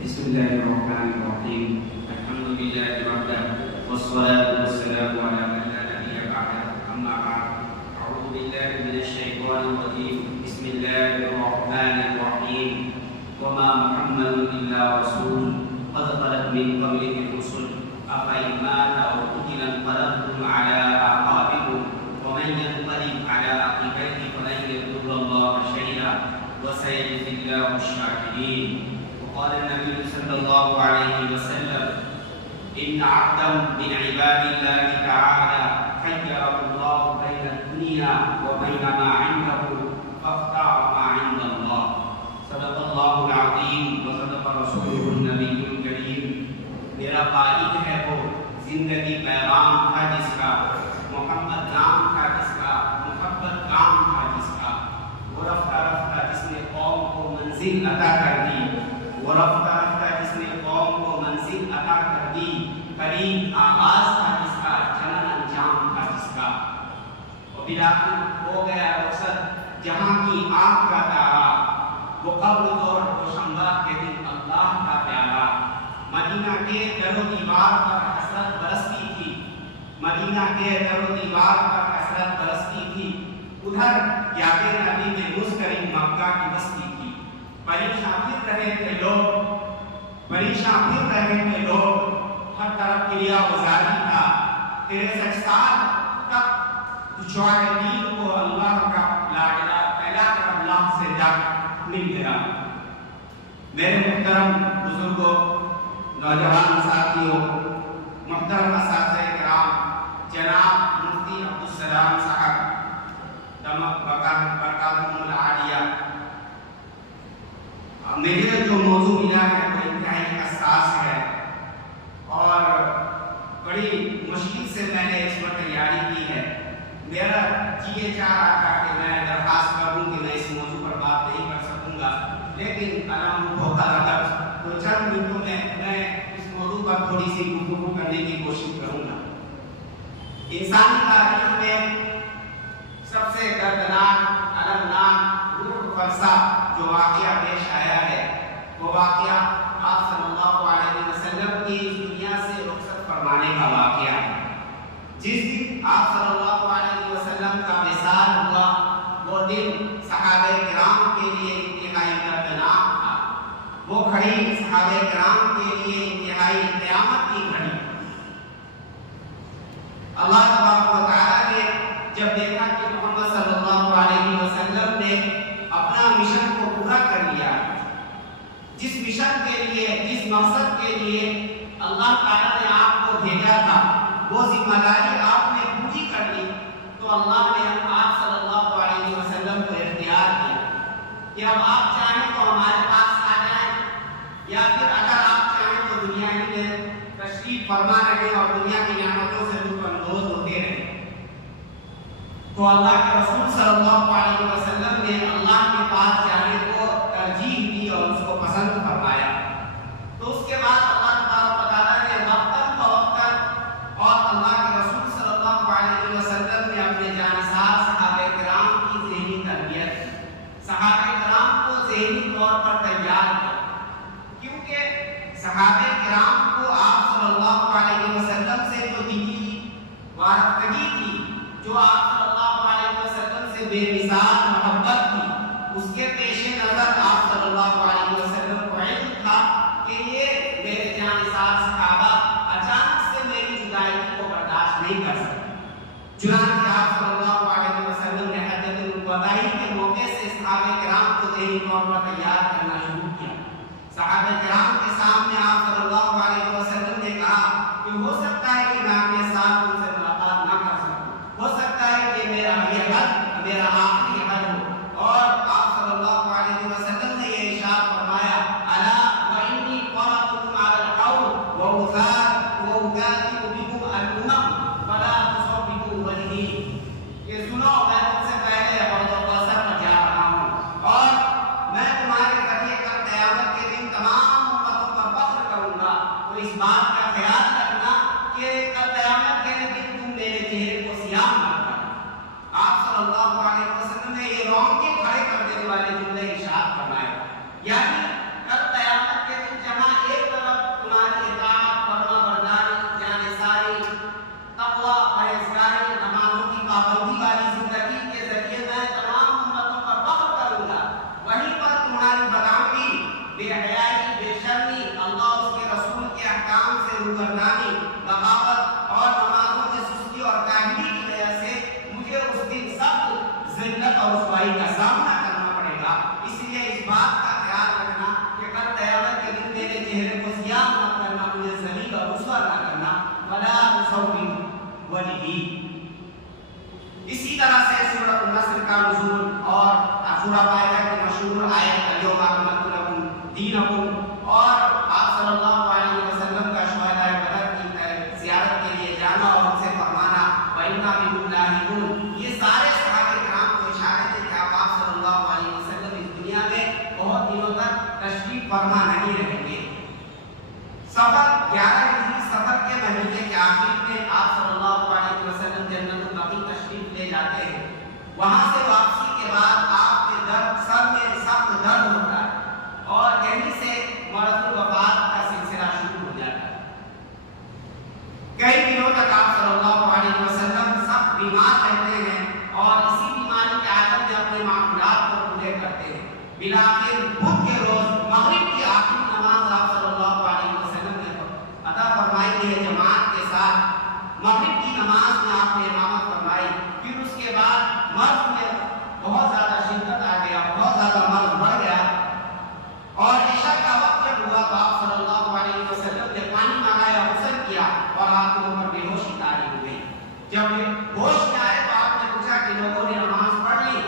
بسم الله الرحمن الرحيم. الحمد لله وحده والصلاة والسلام على من لا نبي بعده. أما بعد، أعوذ بالله من الشيطان الرجيم. بسم الله الرحمن الرحيم. وما محمد إلا رسول قد خلت من قبله الرسل أفإن مات أو قتل انقلبتم على أعقابكم ومن ينقلب على عقبيه فلن يضر الله شيئا وسيجزي الله الشاكرين. وقال النبي صلى الله عليه وسلم: إن عبدا من عباد الله تعالى خيره الله بين الدنيا وبين ما عنده فاختار ما عند الله. صدق الله العظيم وصدق رسوله النبي الكريم. میرا قائد ہے وہ زندگی پیغام تھا جس کا، محمد نام تھا جس کا، محبت کام تھا جس کا، وہ رفتہ رفتہ جس نے قوم کو منزل عطا کر دی، وہ رفتہ رفتہ جس نے قوم کو منزل عطا کر دی، قریب آغاز تھا جس کا، جلن انجام تھا جس کا، اور بلاخر ہو گیا رخصت جہاں کی آنکھ کا تارا، وہ قبل اور دوشنبہ کے دن اللہ کا پیارا. مدینہ کے در و دیوار پر حسرت برستی تھی، مدینہ کے در و دیوار پر حسرت برستی تھی، ادھر یاد نبی میں مستقیم مکہ کی بستی تھی. پریشان پھر رہے تھے لوگ، پریشان پھر رہے تھے لوگ، ہر طرف کریا گزاری تھا. 63 سال تک دشوار دین کو اللہ کا لاڈلا پہلا کر اللہ سے جا مل گیا. میرے محترم بزرگوں، نوجوان ساتھیوں، محترم اساتذہ کرام، جناب مفتی عبدالسلام صاحب دمک برکاتہم العالیہ، مجھے جو موضوع ملا ہے وہ انتہائی حساس ہے اور بڑی مشکل سے میں نے اس پر تیاری کی ہے. میرا جی چاہ رہا تھا کہ میں درخواست کروں کہ میں اس موضوع پر بات نہیں کر سکوں گا، لیکن علم دھوکہ لگا تو چند منٹوں میں اس موضوع پر تھوڑی سی گفتگو کرنے کی کوشش کروں گا. انسانی تاریخ میں سب سے دردناک، المناک، روح فرسا جو واقعہ پیش آیا ہے وہ واقعہ آپ صلی اللہ علیہ وسلم کی اس دنیا سے رخصت فرمانے کا واقعہ ہے. جس دن آپ صلی اللہ علیہ وسلم کا وصال ہوا وہ دن صحابہ کرام کے لیے انتہائی دردناک تھا. وہ گھڑی صحابہ کرام کے لیے انتہائی قیامت کی گھڑی. اللہ تبارک و تعالیٰ نے جب دیکھا کہ محمد صلی اللہ علیہ وسلم نے اپنا مشن کو پورا کر لیا، جس مشن کے لیے، جس مقصد کے لیے اللہ تعالیٰ نے آپ کو بھیجا تھا وہ ذمہ داری آپ نے پوری کر لی، تو اللہ نے آپ صلی اللہ علیہ وسلم کو اختیار دیا کہ اب آپ چاہیں تو ہمارے پاس آ جائیں، یا پھر اگر آپ چاہیں تو دنیا میں تشریف فرما رہے اور دنیا کی نعمتوں سے لطف اندوز ہوتے رہے. تو اللہ کے رسول صلی اللہ علیہ وسلم نے اللہ کے پاس جانے کو ترجیح دی اور اس کو پسند فرمایا. تو اس کے بعد اللہ تبارک و تعالیٰ نے وقتاً فوقتاً اور اللہ کے رسول صلی اللہ علیہ وسلم نے اپنے جانثار صحابہ کرام کی ذہنی تربیت، صحابہ کرام کو ذہنی طور پر تیار کیا، کیونکہ صحابہ کرام کو آپ صلی اللہ علیہ وسلم سے جو دلی وابستگی تھی، جو آپ صلی اللہ علیہ وسلم سے بے مثال محبت تھی، اس کے پیش نظر آپ صلی اللہ علیہ وسلم کو علم تھا کہ یہ میرے جانثار صحابہ اچانک سے میری جدائی کو برداشت نہیں کر سکتے. چنانچہ آپ صلی اللہ علیہ وسلم نے حجۃ الوداع کے موقع سے صحابہ کرام کو ذہنی طور پر تیار کرنا شروع کیا. صحابہ کرام کے سامنے آپ صلی اللہ علیہ وسلم نے کہا کہ ہو سکتا ہے کہ میں اپنے ساتھ ان سے ملاقات نہ کر سکوں، ہو سکتا ہے کہ میرا یہ حد میرا آخری حد ہو. اور آپ صلی اللہ علیہ وسلم نے یہ ارشاد فرمایا: الا وانی قرأتکم علی الحوض وأکاتب بکم الامم فلا تصبحوا وجہی. کہ سنو، میں تم سے پہلے حوض کوثر پر جا رہا ہوں اور میں تمہارے ذریعے کل قیامت کے دن تمام امتوں پر فخر کروں گا. تو اس بات کا خیال رکھنا کہ کل قیامت کے دن تم میرے چہرے کو سیاہ نہ کرنا. آپ صلی اللہ علیہ وسلم نے یہ رونقیں کھڑے کر دینے والے جملے ارشاد فرمائے. یعنی کل قیامت کے دن جہاں سرگردانی، بغاوت اور نمازوں میں سستی اور کاہلی کی وجہ سے مجھے اس دن سخت ذلت اور رسوائی کا سامنا کرنا پڑے گا۔ اس لیے اس بات کا خیال رکھنا کہ کل قیامت کے دن میرے چہرے کو سیاہ نہ کرنا، مجھے ذلیل اور رسوا نہ کرنا، ولا تصوّر وجہی۔ اسی طرح سے سورۃ النصر کا نزول اور سورہ مائدہ کی مشہور آیت الیوم اکملت لکم دینکم اور آپ صلی اللہ علیہ وسلم کا شہدائے بدر کی زیارت کے لیے جانا اور ان سے فرمانا وَإِنَّا بِكُمْ لَاحِقُونَ، یہ سارے صحابہ کرام کو اشارے تھے کہ آپ صلی اللہ علیہ وسلم اس دنیا میں بہت دنوں تک تشریف فرما نہیں رہیں گے۔ سفر 11 ہجری سفر کے مہینے کے آخر میں آپ صلی اللہ علیہ وسلم جنت البقیع تشریف لے جاتے ہیں۔ وہاں سے واپسی کے بعد آپ کے سر میں سخت درد ہوتا ہے اور یہیں سے مرض الوفات کا سلسلہ شروع ہو جاتا ہے۔ کئی دنوں تک آپ صلی اللہ علیہ وسلم سخت بیمار رہتے ہیں اور اسی بیماری کے عالم میں اپنے معمولات کو پورے کرتے ہیں۔ بالآخر بدھ کے روز مغرب کی آخری نماز آپ صلی اللہ علیہ وسلم نے ادا فرمائی ہے جماعت کے ساتھ۔ مغرب کی نماز میں آپ نے امامت فرمائی، پھر اس کے بعد مرض میں بہت زیادہ شدت آ گیا، بہت زیادہ مرض بڑھ گیا اور عشاء کا وقت جب ہوا تو آپ صلی اللہ علیہ وسلم نے پانی منگایا، غسل کیا اور آپ کے اوپر بے ہوشی طاری ہو گئی۔ جب ہوش میں آئے تو آپ نے پوچھا کہ لوگوں نے نماز پڑھ لی؟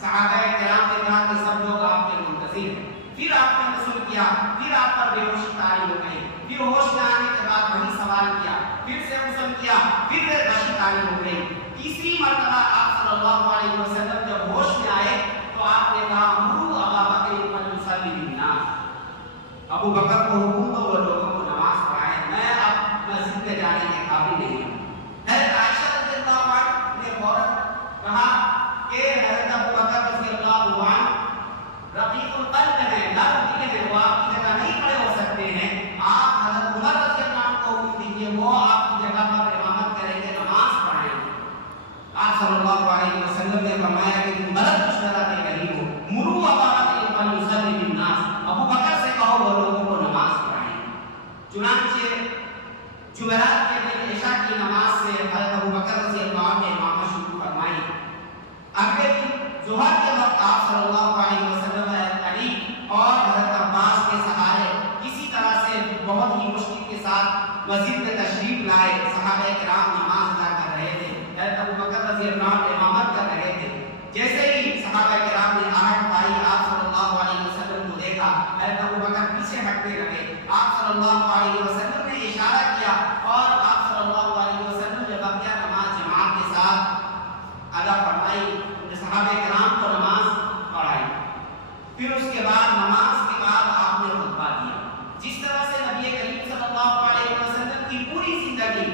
صحابہ کرام نے کہا کہ سب لوگ آپ کے منتظر ہیں۔ پھر آپ نے غسل کیا، پھر آپ پر بے ہوشی طاری ہو گئی، پھر ہوش میں آنے کے بعد وہی سوال کیا، پھر سے غسل کیا، پھر بے ہوشی طاری ہو گئی۔ تیسری مرتبہ آپ صلی اللہ علیہ وسلم جب ہوش میں آئے تو آپ نے کہا مروا ابا بکر فلیصلی بالناس، ابو بکر کو حکم دو وہ لوگوں کو نماز پڑھائیں، میں اب مسجد میں جانے کے قابل نہیں ہوں۔ حضرت عائشہ رضی اللہ عنہا نے فوراً کہا کہ حضرت ابو بکر رضی اللہ عنہ رقیق القلب ہیں، نرم دل ہیں، وہ آپ کی جگہ نہیں کھڑے ہو سکتے ہیں، آپ حضرت عمر رضی اللہ عنہ کو حکم دیجیے وہ آپ کی جگہ پر امامت کریں گے، نماز پڑھائیں گے۔ آپ صلی اللہ علیہ وسلم نے فرمایا کہ تم غلط مشورہ دے رہی ہو، مروا ابا بکر فلیصلی بالناس، ابو بکر سے کہو وہ لوگوں کو نماز پڑھائیں۔ چنانچہ جمعرات کے دن عشاء کی نماز سے حضرت ابو بکر رضی اللہ عنہ نے امامت شروع فرمائی۔ اگلے دن ظہر کے وقت آپ صلی اللہ علیہ وسلم علی اور حضرت عباس کے سہارے کسی طرح سے بہت ہی مشکل کے ساتھ مسجد میں تشریف لائے۔ صحابہ کرام نماز ادا کر رہے تھے، حضرت ابو بکر رضی اللہ عنہ امامت کر رہے تھے۔ جیسے ہی صحابہ کرام نے آہٹ پائی، آپ صلی اللہ علیہ وسلم کو دیکھا، حضرت ابو بکر پیچھے ہٹنے لگے۔ آپ صلی اللہ علیہ وسلم نے اشارہ کیا اور آپ صلی اللہ علیہ وسلم نے بقیہ نماز جماعت کے ساتھ ادا فرمائی، صحابہ کرام کو نماز پڑھائی۔ پھر اس کے بعد نماز کے بعد آپ نے خطبہ دیا۔ جس طرح سے نبی کریم صلی اللہ علیہ وسلم کی پوری زندگی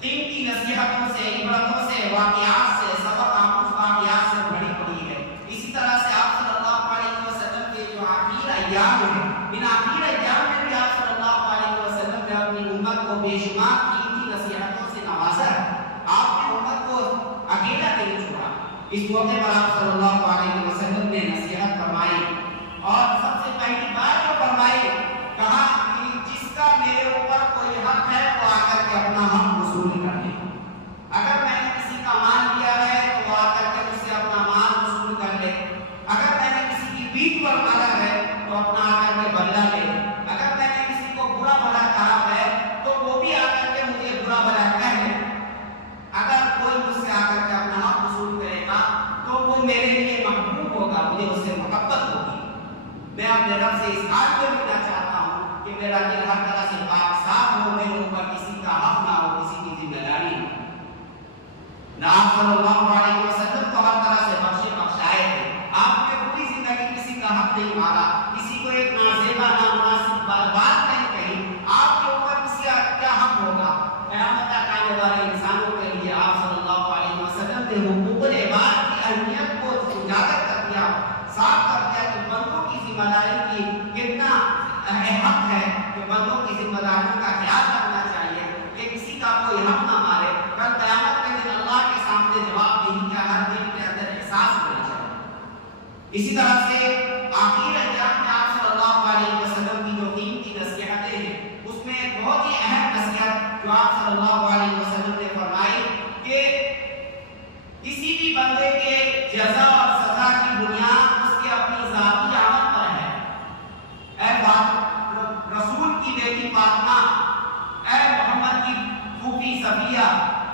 قیمتی نصیحتوں سے، عبرتوں سے، واقعات سے، سبق آموز واقعات سے بھری پڑی ہے، اسی طرح سے آپ صلی اللہ علیہ وسلم کے جو آخری ایام ہیں، ان آخری ایام میں بھی آپ صلی اللہ علیہ وسلم نے اپنی امت کو بے شمار قیمتی نصیحتوں سے نوازا ہے۔ آپ نے امت کو اکیلا نہیں چھوڑا۔ اس موقع پر آپ صلی اللہ علیہ وسلم نے نصیحت فرمائی اور سب سے پہلی بات جو فرمائی، کہا کہ جس کا میرے اوپر کوئی حق ہے وہ آ کر کے اپنا حق وصول کر لے۔ اگر میں نے کسی کا مال لیا ہے تو وہ آ کر کے اس سے اپنا مال وصول کر لے۔ اگر میں نے کسی کی پیٹھ پر مارا ہے تو اپنا آ کر کے بدلہ لے۔ اگر میں نے کسی کو برا بھلا کہا ہے تو وہ بھی آ کر کے مجھے برا بھلا کہے۔ اگر کوئی مجھ سے آ کر کے اپنا حق وصول کرے گا تو وہ میرے لیے محبوب ہوگا، مجھے اس سے محبت ہوگی۔ میں اپنے رب سے اس حال میں ملنا چاہتا ہوں کہ میرا دل ہر طرح سے پاک صاف ہو، میرے اوپر کسی کا حق نہ ہو، کسی کی ذمہ داری نہ ہو۔ آپ صلی اللہ علیہ وسلم کو ہر طرح سے بخشائے تھے۔ آپ نے پوری زندگی کسی کا حق نہیں مارا، کسی کو ایک نازیبا نامناسب بات نہیں کہی۔ آپ کے اوپر کسی کا کیا حق ہوگا؟ قیامت تک آنے والے انسانوں کے لیے آپ صلی اللہ علیہ وسلم نے حقوق العباد کی اہمیت کو اجاگر کر دیا، صاف کر دیا کہ بندوں کی ذمہ داری کی کتنا حق ہے، کہ بندوں کی ذمہ داریوں کا خیال رکھنا چاہیے، کہ کسی کا کوئی حق نہ مارے۔ کل قیامت کے دن اللہ کے سامنے جواب دہی کا ہر دل کے اندر احساس ہونا چاہیے۔ اسی طرح سے آخر ایام میں آپ صلی اللہ علیہ وسلم کی جو قیمتی نصیحتیں ہیں، اس میں ایک بہت ہی اہم نصیحت صفیہ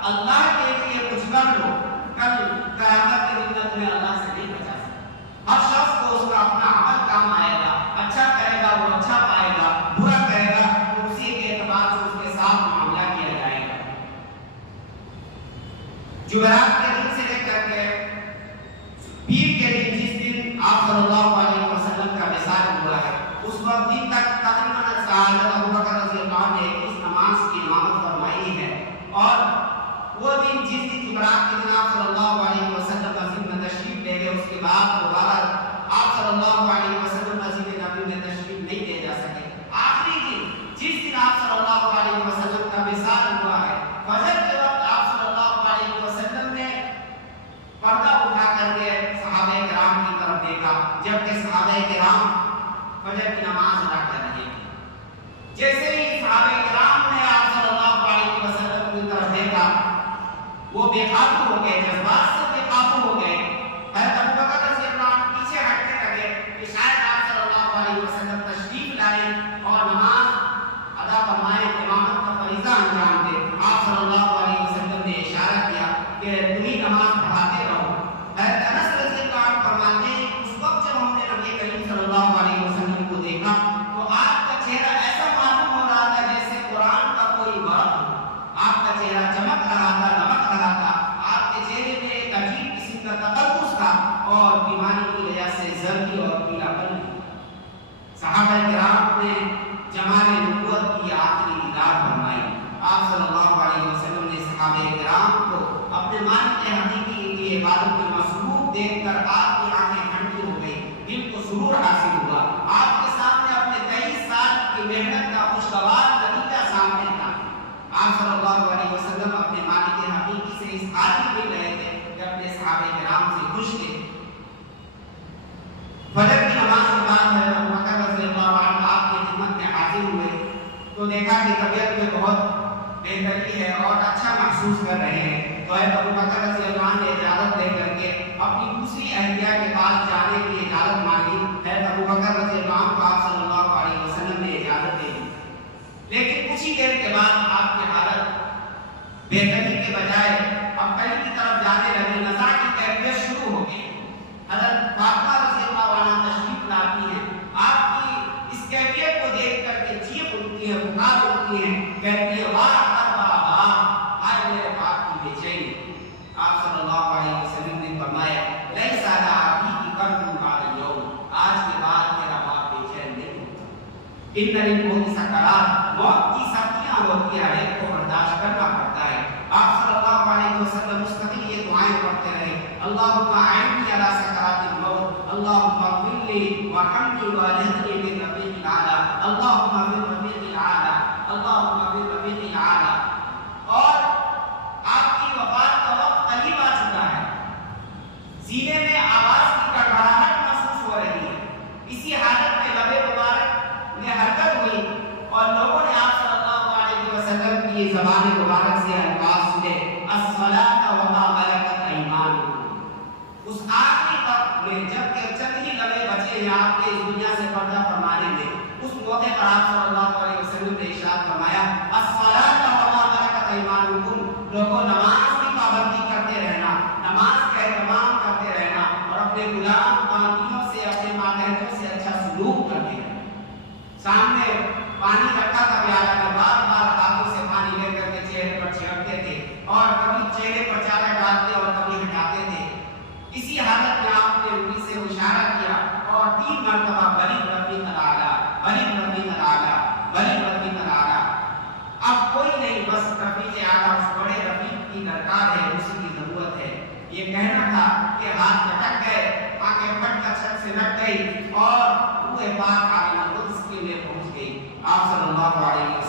اللہ کے لیے کچھ کر لو، کل قیامت کے دن تمہیں اللہ سے نہیں بچا سکتا۔ ہر شخص کو اس کا اپنا عمل کام آئے گا، اچھا کرے گا وہ اچھا پائے گا، برا کرے گا تو اسی کے اعتبار سے اس کے ساتھ معاملہ کیا جائے گا۔ جمعرات کے دن سے لے کر کے پیر کے دن، جس دن آپ صلی اللہ علیہ وسلم کا وصال ہوا ہے، اس وقت دن تک تقریباً حضرت ابو بکر رضی اللہ عنہ نے اس نماز کی امامت فرمائی ہے، اور وہ دن جس دن جمعرات کے دن آپ صلی اللہ علیہ وسلم مسجد میں تشریف لے گئے، اس کے بعد دوبارہ آپ صلی اللہ علیہ وسلم مسجد نبوی میں تشریف نہیں لے جا سکے۔ آخری دن جس دن آپ صلی اللہ علیہ وسلم کا وصال ہوا ہے، فجر کے وقت آپ صلی اللہ علیہ وسلم نے پردہ اٹھا کر کے صحابہ کرام کی طرف دیکھا، جبکہ صحابہ کرام فجر کی نماز ادا کر رہے تھے۔ جیسے ہی صحابہ کرام نے آپ صلی اللہ علیہ وسلم کی طرف دیکھا، وہ بے قابو ہو گئے، جذبات سے بے قابو ہو گئے۔ حضرت ابو بکر رضی اللہ عنہ پیچھے ہٹنے لگے کہ شاید آپ صلی اللہ علیہ وسلم تشریف لائیں اور نماز ادا فرمائیں، امامت کا فریضہ انجام دیں۔ آپ صلی اللہ علیہ وسلم نے اشارہ کیا کہ تم ہی نماز پڑھاتے رہو۔ حضرت انس رضی اللہ عنہ فرماتے ہیں اس وقت جب ہم نے نبی کریم صلی اللہ علیہ وسلم کو دیکھا تو آپ کا چہرہ ایسا معلوم ہو رہا تھا جیسے قرآن کا کوئی ورق ہو۔ آپ کا چہرہ چمک رہا تھا، دمک رہا تھا، آپ کے چہرے میں ایک عجیب قسم کا تقدس تھا، اور بیماری کی وجہ سے زردی اور پیلا پن تھا۔ صحابہ کرام نے جمال نبوت کی آخری دیدار فرمائی۔ آپ صلی اللہ علیہ وسلم نے صحابہ کرام کو اپنے مالک حقیقی کی عبادت میں مصروف دیکھ کر آپ کی آنکھیں ٹھنڈی ہو گئی، دل کو سرور حاصل ہوا۔ آپ کے سامنے اپنے 23 سال کی محنت کا خوشگوار نتیجہ سامنے تھا۔ آپ صلی اللہ علیہ وسلم اپنے مالک حقیقی سے اس حال میں بھی رہے تھے کہ اپنے صحابہ کرام سے خوش تھے۔ فجر کی نماز کے بعد حضرت ابو بکر رضی اللہ عنہ آپ کی خدمت میں حاضر ہوئے تو دیکھا کہ طبیعت میں بہت بہتری ہے اور اچھا محسوس کر رہے ہیں، تو حضرت ابو بکر رضی اللہ عنہ نے اجازت دے کر کے اپنی دوسری اہلیہ کے پاس جانے کی اجازت مانگی۔ حضرت ابو بکر رضی اللہ عنہ کو آپ صلی اللہ علیہ وسلم نے اجازت دے دی، لیکن کچھ ہی دیر کے بعد آپ کی حالت بہتری کے بجائے اب کہیں کی طرف جانے لگے، نزع کی کیفیت شروع ہو گئی۔ حضرت فاطمہ رضی اللہ عنہا تشریف لاتی ہیں، آپ کی اس کیفیت کو دیکھ کر کے چیخ اٹھتی ہے، پکار اٹھتی ہے، کہتی ہے واہ آج میرے باپ کی بے چینی۔ آپ صلی اللہ علیہ وسلم نے فرمایا لیس علی ابیک کرب بعد اليوم، آج کے بعد میرا باپ بے چین نہیں ہوتا۔ ان للموت سکرات، موت کی سختیاں ہوتی ہیں، ایک کو برداشت کرنا پڑتا ہے۔ آپ صلی اللہ علیہ وسلم مستقل یہ دعائیں پڑھتے رہے، اللہم اعنی علی سکرات الموت، اللہم اغفر لی وارحمنی واجعلنی من رفیق الاعلی، اللہم من رفیق الاعلی، اللہم من رفیق الاعلی۔ اور آپ کی وفات کا وقت قریب آ چکا ہے، سینے میں آواز کی کڑکڑاہٹ محسوس ہو رہی ہے۔ اسی حالت میں لب مبارک میں حرکت ہوئی اور لوگوں نے آپ صلی اللہ علیہ وسلم کی زبان مبارک سے الفاظ سنے، الصلاۃ وما ملکت ایمانکم۔ اس آخری وقت میں جب کہ چند ہی لمحے بچے ہیں آپ کے اس دنیا سے پردہ فرمانے میں، اس موقع پر آپ صلی اللہ علیہ وسلم نے ارشاد فرمایا الصلاۃ وما ملکت ایمانکم، لوگوں نماز کی پابندی کرتے رہنا، نماز کا اہتمام کرتے رہنا، اور اپنے غلام باندیوں سے، اپنے ماتحتوں سے اچھا سلوک کرتے رہنا۔ سامنے پانی رکھا تھا پیالہ میں، بار بار ہاتھوں سے پانی لے کر کے چہرے پر چھڑکتے تھے، اور کبھی چہرے پر چادر ڈالتے اور کبھی ہٹاتے تھے۔ اسی حالت میں آپ نے انہیں سے اشارہ کیا اور 3 مرتبہ بلی رفیق الاعلی، بلی رفیق الاعلی، بلی رفیق الاعلی۔ اب کوئی نہیں، بس رفیق اعلیٰ اس بڑے رفیق کی درکار ہے، اسی کی ضرورت ہے۔ یہ کہنا تھا کہ ہاتھ لٹک گئے، آنکھیں پھٹ کر چھت سے لٹ گئی اور روح پاک آمنہ القدس کے لیے پہنچ گئی۔ آپ صلی اللہ علیہ وسلم